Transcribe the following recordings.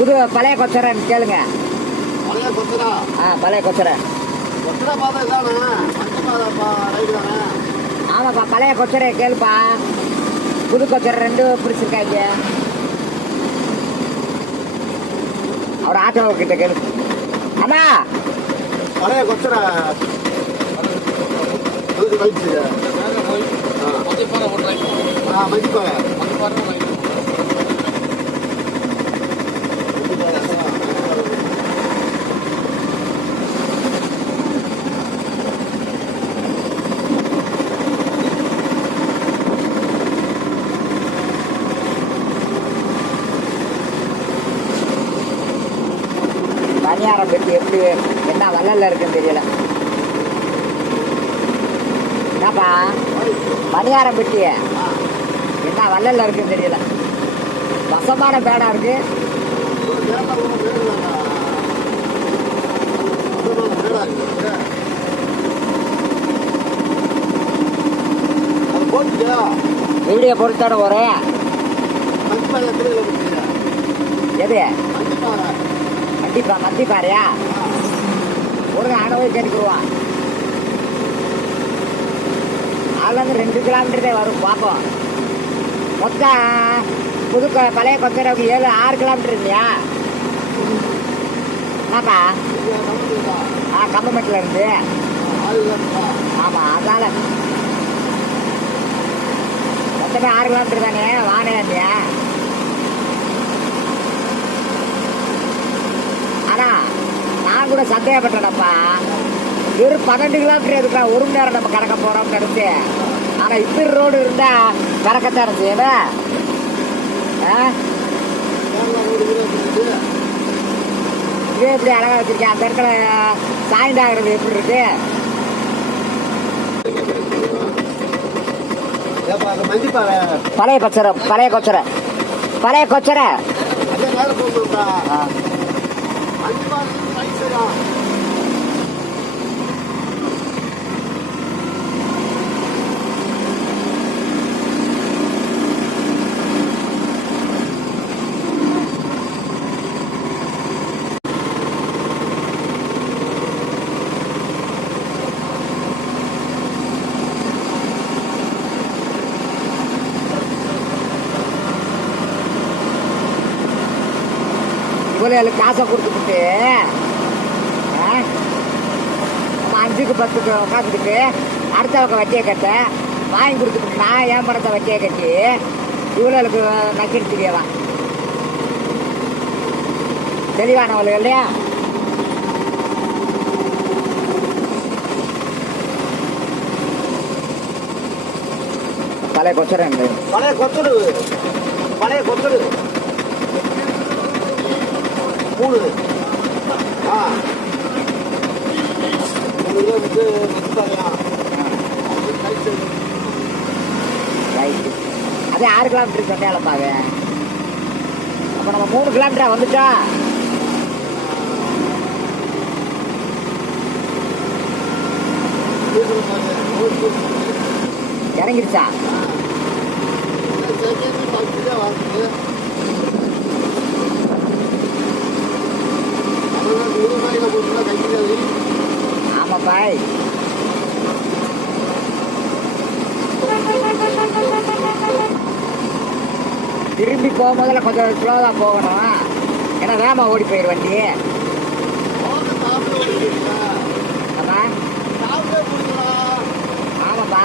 புது பழைய கொச்சரன்னு கேளுங்க பழைய கொத்தரா ஆ பழைய கொச்சரை கொத்தரா பாதை தானே மஞ்சள் பாதை ரைடு தானே ஆமாப்பா பழைய கொச்சரை கேளுப்பா புது கொச்சரை ரெண்டும் பிடிச்சிருக்காங்க அவர் ஆட்டோ கிட்ட கேளு அண்ணா பழைய ஆ மதிப்பாங்க பணியாரம் பெட்டி எப்படி என்ன இருக்குன்னு தெரியல. என்னப்பா? பணியாரம் பெட்டி என்ன வள்ளல்ல இருக்குன்னு தெரியல. வசமான பேடா இருக்கு. வீடியோ பொறுத்தோட ஒரு எது? கண்டிப்பா மத்தி உடனே ஒரு அணவு கேட்டுக்குருவான் அதுலேருந்து ரெண்டு கிலோமீட்டர் தான் வரும் பார்ப்போம். மொத்தம் புது பழைய கொத்தரவுக்கு ஏழு ஆறு கிலோமீட்டர் இல்லையா? ஆமா ஆ கம்பமெட்டில் இருந்து. ஆமாம் அதால. மொத்தமே ஆறு கிலோமீட்டர் தானே வானே இல்லையா? நான் கூட சந்தேகப்பட்டேனப்பா. வெறும் பன்னெண்டு கிலோமீட்டர் எதுக்கா ஒரு மணி நேரம் நம்ம கடக்க போறோம்னு நினைச்சு. ஆனா இப்படி ரோடு இருந்தா கடக்கத்தான் இருந்துச்சு. என்ன? ஆ? இது எப்படி அழகா வச்சிருக்கேன் அந்த இடத்துல சாய்ந்தாகிறது எப்படி இருக்கு? பழைய கொச்சரை பழைய கொச்சரை. பழைய கொச்சரை அதே நேரம் போகுதுப்பா ஆ. மதிப்பாங்க ரைட்டு இவ்வளோ காசை கொடுத்துக்கிட்டு ஆ? நம்ம அஞ்சுக்கு பத்துக்கு உட்காந்துக்கிட்டு அடுத்தவங்க வட்டியை கட்ட. வாங்கி கொடுத்துட்டு நான் ஏன் பணத்தை வட்டியை கட்டி இவ்வளோக்கு நக்கிட்டு தெரியலாம் தெளிவானவள் இல்லையா பழைய கொச்சரம் பழைய கொச்சடு பழைய கொச்சடு மூணு. ஆ. ரைட்டு அதே ஆறு கிலோமீட்டர் சொன்னாலப்பாங்க அப்போ நம்ம மூணு கிலோமீட்டரா வந்துட்டா? இறங்கிருச்சா ஆமாம் பாய் திரும்பி போகும்போதில் கொஞ்சம் ஸ்லோவாக போகணும். ஏன்னா வேமா ஓடி போயிரு வண்டி. ஆமா ஆமாப்பா.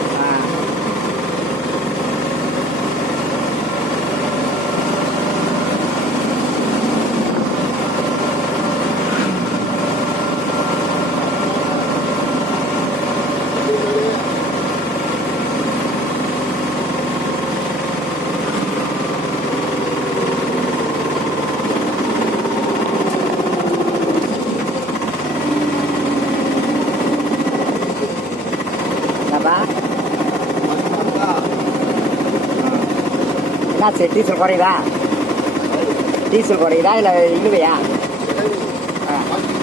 சரி டீசல் குறையுதா? டீசல் குறையுதா? இல்லை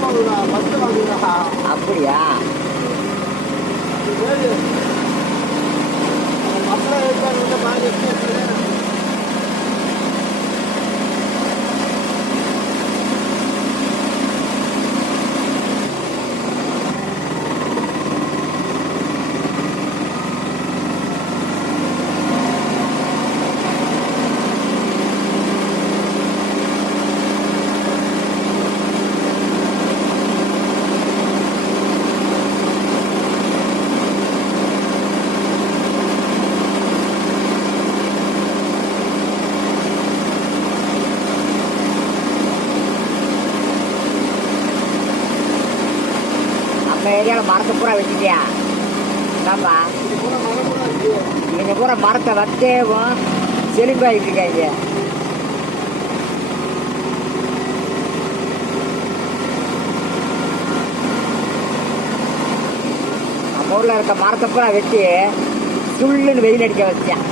வாங்குடா அப்படியா மசாலா எடுத்தாங்க பாருங்க நம்ம ஏரியாவில் மரத்தை பூரா வச்சுட்டியா என்னப்பா இவங்க பூரா மரத்தை வச்சேவும் செழிப்பாகிட்டு இருக்காங்க நம்ம ஊரில் இருக்க மரத்தை பூரா வெட்டி சுள்ளுன்னு வெயில் அடிக்க வச்சேன்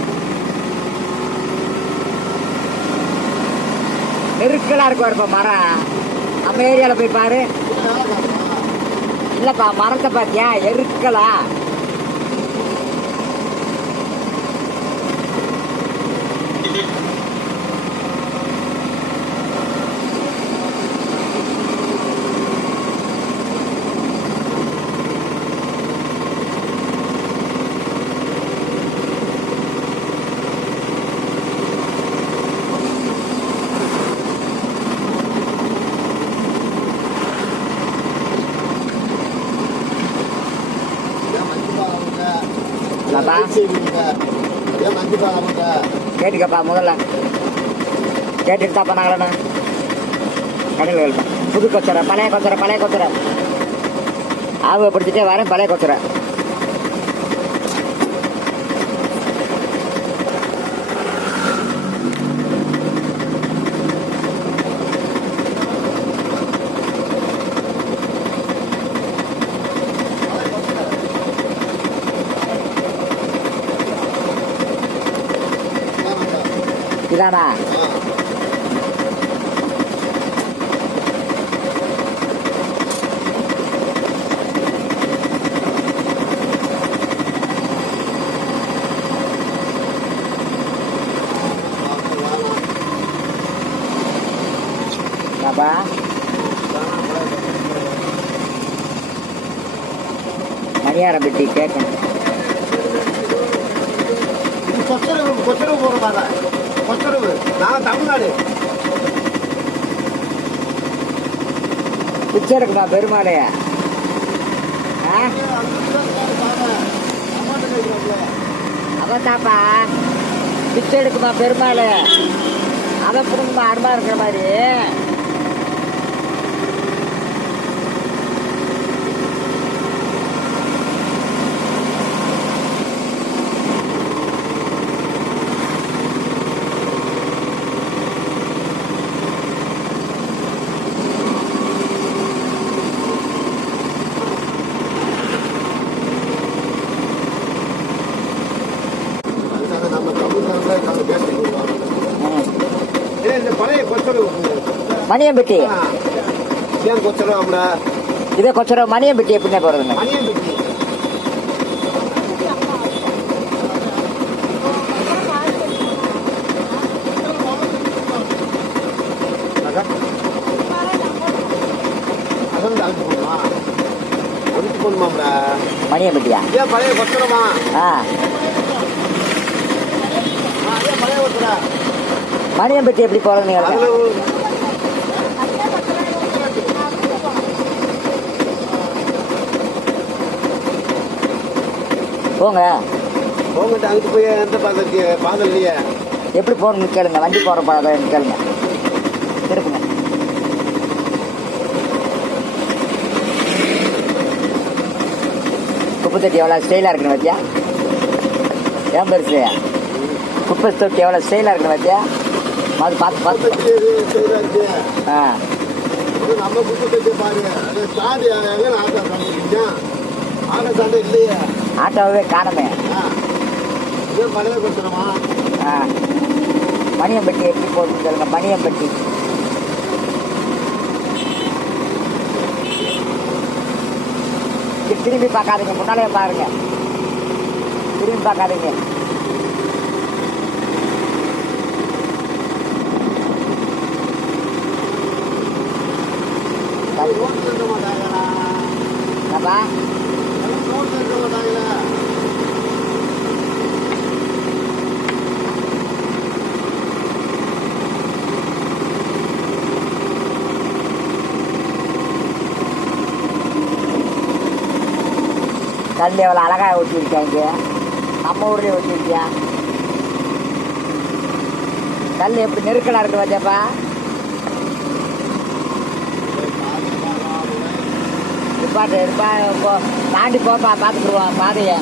நெருக்கலா இருக்கும் இப்ப மரம். நம்ம ஏரியாவில் போய் பாரு. இல்லப்பா மரத்தை பாத்தியா? எருக்கலா என்னப்பா? ஏன் மஞ்சள் பாலமுங்க கேட்டுக்கப்பா முதல்ல. கேட்டுட்டு தான் பண்ணாங்களேண்ணா கடையில் கேள்வி புது கொச்சரை பழைய கொச்சரை பழைய கொச்சரை ஆவை பிடிச்சிட்டே வரேன் பழைய கொச்சரை இதானா பாப்பா மணியாரம் பெட்டி கேட்கணும் இது கொச்சரவு கொச்சரவு போடுறாங்க நான் தமிழ்நாடு. பிச்சை எடுக்குமா பெருமாளைய ஆ? அவன் தாப்பா பிச்சை எடுக்குமா பெருமாள்? அவன் புடுங்குமா அருமா இருக்கிற மாதிரி அதுக்காக நம்ம தமிழ்நாட்டில் நம்ம பேசிக்கிறோம் ம். ஏன் இந்த பழைய கொச்சரவு மணியம் பெட்டி ஆ. ஏன் கொச்சரவு அப்படின்னா இதே கொஞ்சம் மணியம் பெட்டி எப்படின்னே போறதுங்க. மணியம் பெட்டி அதான் அழைச்சு போகணுமா ஒழிச்சு போகணுமாம்டா மணியம் பெட்டியா ஏன் பழைய கொச்சரமா? ஆ. ஏன் பழைய கொச்சரா? மணியம் பெட்டி எப்படி போறதுன்னு அதுல கேளுங்க. ஒரு- போங்க. போங்கட்டு அங்கிட்டு போய் எந்த பாதத்துக்கு பாதம் இல்லையே. எப்படி போகணும்னு கேளுங்க. வண்டி போற பாதை கேளுங்க. திருப்புங்க குப்பை தொட்டி எவ்வளோ ஸ்டைலாக இருக்குன்னு பார்த்தியா ஏன் பெருசு குப்பை தொட்டி எவ்வளோ ஸ்டைலாக இருக்குன்னு பார்த்தியா அது பார்த்து பார்த்து ஆ நம்ம குடும்பத்தை பாரு. அது சாதி எங்க ஆட்டோ சண்டை ஆட்டோ சண்டை இல்லையே. ஆட்டோவே காணமே. கொடுத்துருமா ஆ. மணியம்பட்டி எப்படி போகுதுன்னு சொல்லுங்க மணியம்பட்டி. திரும்பி பார்க்காதீங்க முன்னாலே பாருங்க. திரும்பி பார்க்காதீங்க. ரோட்ல இருக்க மாட்டாங்களா என்னப்பா ரோட்ல இருக்க மாட்டாங்களா கல் எவ்வளோ அழகாக ஒட்டியிருக்காங்க நம்ம ஊர்லேயே ஊற்றிருக்கியா கல் எப்படி நெருக்கலாக இருக்கு வச்சப்பா நிப்பாட்டு இருப்பா போ தாண்டி போப்பா பார்த்துக்குருவான் பாதையை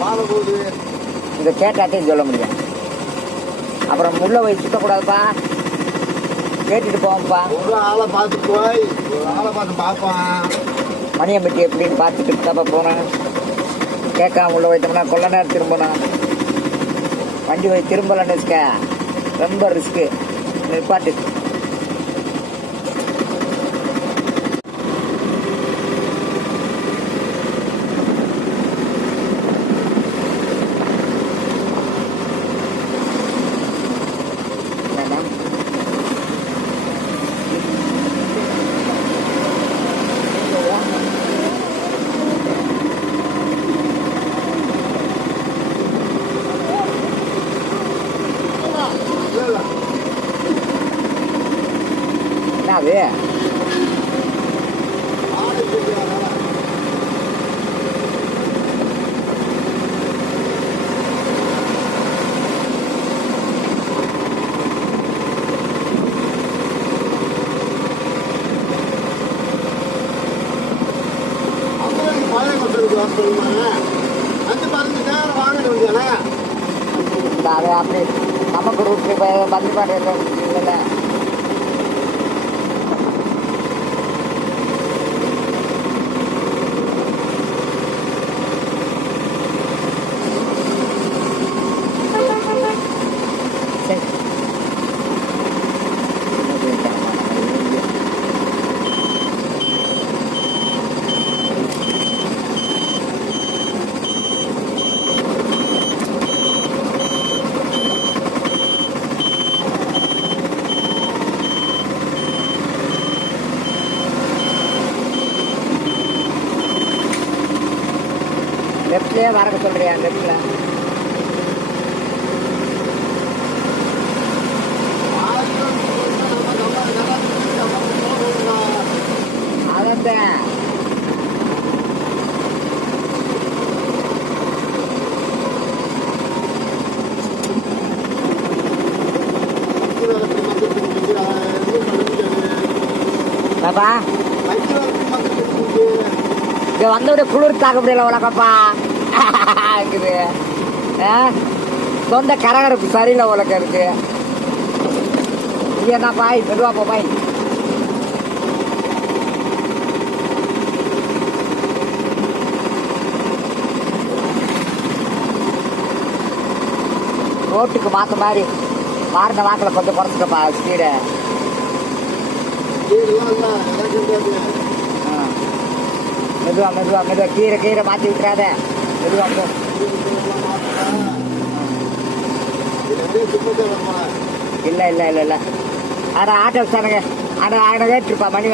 பாதை போகுது இதை கேட்டாத்தையும் சொல்ல முடியும். அப்புறம் முள்ள போய் சுத்தக்கூடாதுப்பா. கேட்டுட்டு போவோம்ப்பா. ஒரு ஆளை பார்த்து போய் ஒரு ஆளை பார்த்து பார்ப்பான் மணியம்பட்டி எப்படின்னு பார்த்துட்டு தப்பா போனேன். கேட்காம உள்ள வைத்தோம்னா கொள்ள நேரம் திரும்பணும். வண்டி போய் திரும்பலன்னு வச்சுக்க ரொம்ப ரிஸ்க்கு நிப்பாட்டு வேண்டாம். இல்ல இல்ல என்ன அது ஆளை தெரியாதா அப்புறம் நீ பழைய மக்களுக்கு வர சொல்லுவாங்க அஞ்சு பதினஞ்சு நேரம் வாங்க வேண்டியானே இந்த அது அப்படி நமக்கு ரூட்டு பந்திப்பாடு இல்லைல்ல சரி லெஃப்ட்லேயே வரக்க சொல்கிறியா லெஃப்டில்? அதான் பாப்பா இங்க வந்தோட குளிர் தாக்க முடியல உலகப்பா இருக்குது ஆ? சொந்த கரகரப்பு சரியில்லை உலகம் இருக்கு இது என்ன பாய்? மெதுவா போ பாய். ரோட்டுக்கு மாத்த மாதிரி. மாறின வாக்கில் கொஞ்சம் குறைச்சிக்கப்பா ஸ்பீடு மெதுவா மெதுவா மெதுவா. கீரை கீரை மாற்றி விட்டுறாத. மெதுவா போ இல்லை இல்லை இல்லை இல்லை. ஆனால் ஆட்டோ தானுங்க அட அவனை கேட்டிருப்பான் மணி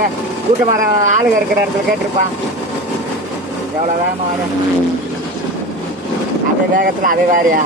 கூட்டமான ஆளுங்க இருக்கிற இடத்துல கேட்டிருப்பான் எவ்வளோ வேகமாக வரும் அதே வேகத்தில் அதே வாரியா